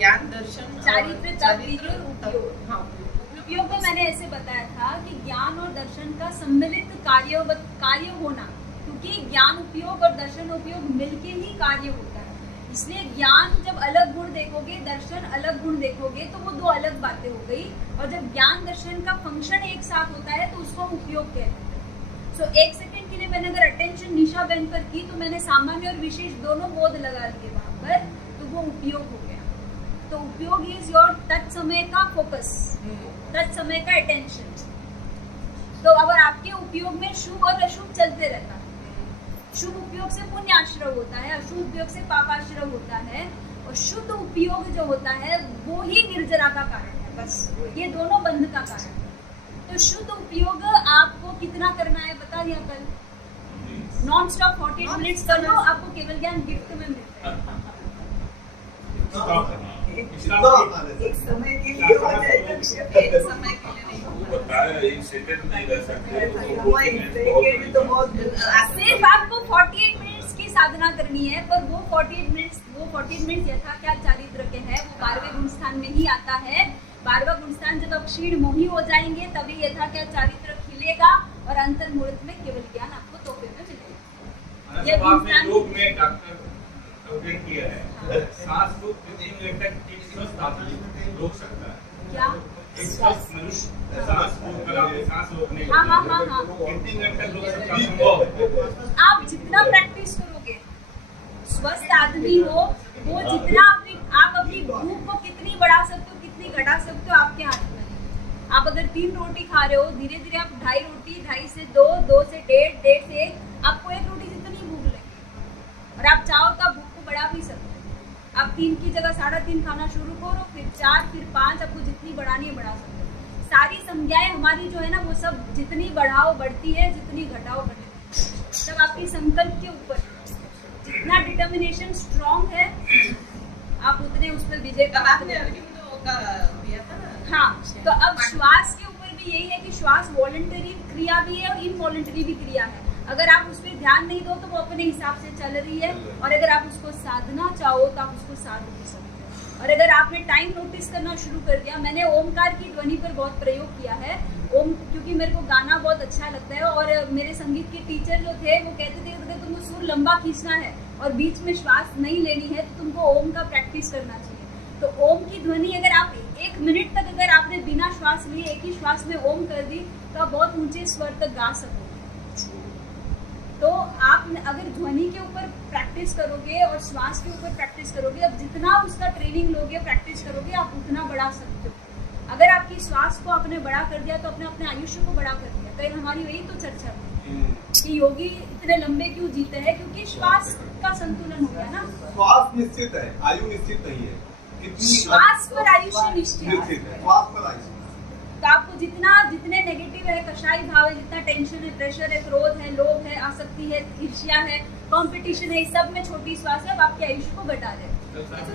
ज्ञान, दर्शन, चारित्र, तप, वीर्य, उपयोग। हाँ, उपयोग में मैंने ऐसे बताया था कि ज्ञान और दर्शन का सम्मिलित कार्य होना, क्योंकि ज्ञान उपयोग और दर्शन उपयोग मिलके ही कार्य होता है। इसलिए ज्ञान जब अलग गुण देखोगे, दर्शन अलग गुण देखोगे, तो वो दो अलग बातें हो गई। और जब ज्ञान दर्शन का फंक्शन एक साथ होता है तो उसको हम उपयोग कहते हैं। सो एक सेकंड के लिए मैंने अगर अटेंशन निशा बहन पर की तो मैंने सामान्य और विशेष दोनों बोध लगा लिए वहां पर, तो वो उपयोग हो गया। तो उपयोग इज योर तत्समय का फोकस, तत्समय का अटेंशन। तो अगर आपके उपयोग में शुभ और अशुभ चलते रहता है, शुभ उपयोग से पुण्य आश्रय होता है, अशुभ उपयोग से पाप आश्रय होता है, और शुद्ध उपयोग जो होता है वो ही निर्जरा का कारण है। बस ये दोनों बंध का कारण है। तो शुद्ध उपयोग आपको कितना करना है बता दिया कल, नॉन स्टॉप 48 मिनट्स कर लो, आपको केवल ज्ञान गिफ्ट में मिलता है। एक समय के लिए हो जाए, एक समय के लिए नहीं होता है। एक सेकंड नहीं रह सकते। सिर्फ आपको 48 मिनट्स की साधना करनी है, पर वो 48 मिनट्स यथा क्या चारित्र के है, वो 12वें गुण स्थान में ही आता है। 12वां गुण स्थान जब आप क्षीण मोही हो जाएंगे तभी यथा क्या चारित्र खिलेगा और अंतर मुहूर्त में केवल ज्ञान आपको तोहफे में मिलेगा। ये गुण स्थान में डॉक्टर अपडेट किया है, सांस को कितनी मिनट तक एक स्वस्थ आदमी रोक सकता है? क्या एक स्वस्थ मनुष्य सांस को सांस रोकने के हाँ। कितनी मिनट तक रोक सकता है? संभव? आप जितना प्रैक्टिस करोगे, स्वस्थ आदमी हो वो जितना आप अपनी भूख को कितनी बढ़ा सकते हो, कितनी घटा सकते हो, आपके हाथ में है। आप अगर 3 रोटी खा रहे हो, धीरे धीरे आप 2.5 रोटी, 2.5 से 2, 2 से 1.5, 1.5 से 1, आपको 1 रोटी जितनी भूख लगे। और आप चाहो तो आप भूख को बढ़ा भी सकते हो। आप 3 की जगह 3.5 खाना शुरू करो, फिर 4, फिर 5, आपको जितनी बढ़ानी है बढ़ा सकते हो। सारी संज्ञाएं हमारी जो है ना, वो सब जितनी बढ़ाओ बढ़ती है, जितनी घटाओ घटती है। सब आपकी संकल्प के ऊपर, जितना डिटर्मिनेशन स्ट्रांग है आप उतने उस पर विजय प्राप्त करोगे। हाँ, तो अब श्वास के ऊपर भी यही है कि श्वास वॉलंटरी क्रिया भी है और इनवॉलंटरी भी क्रिया है। अगर आप उस पर ध्यान नहीं दो तो वो अपने हिसाब से चल रही है, और अगर आप उसको साधना चाहो तो आप उसको साध भी सकते हो। और अगर आपने टाइम नोटिस करना शुरू कर दिया, मैंने ओमकार की ध्वनि पर बहुत प्रयोग किया है, ओम, क्योंकि मेरे को गाना बहुत अच्छा लगता है। और मेरे संगीत के टीचर जो थे वो कहते थे कि तुमको सुर लंबा खींचना है और बीच में श्वास नहीं लेनी है, तो तुमको ओम का प्रैक्टिस करना चाहिए। तो ओम की ध्वनि अगर आप 1 मिनट तक अगर आपने बिना श्वास लिए एक ही श्वास में ओम कर दी तो आप बहुत ऊंचे स्वर तक गा सकोगे। तो आप अगर ध्वनि के ऊपर प्रैक्टिस करोगे और श्वास के ऊपर प्रैक्टिस करोगे, अब जितना उसका ट्रेनिंग लोगे, प्रैक्टिस करोगे, आप उतना बढ़ा सकते हो। अगर आपकी श्वास को आपने बड़ा कर दिया तो आपने अपने आयुष्य को बड़ा कर दिया। कहीं हमारी वही तो चर्चा हुई कि योगी इतने लंबे क्यों जीते हैं, क्योंकि श्वास का संतुलन हो गया ना। श्वास निश्चित है, आयु निश्चित नहीं है। श्वास पर आयुष्य निश्चित है, श्वास पर आयुष्य। तो आपको जितने नेगेटिव है, कषाय भाव है, जितना टेंशन है, प्रेशर है, क्रोध है, लोभ है, आसक्ति है, ईर्ष्या है, कंपटीशन है, इस सब में छोटी श्वास है, अब आपके आयुष्य को घटा रहे हैं।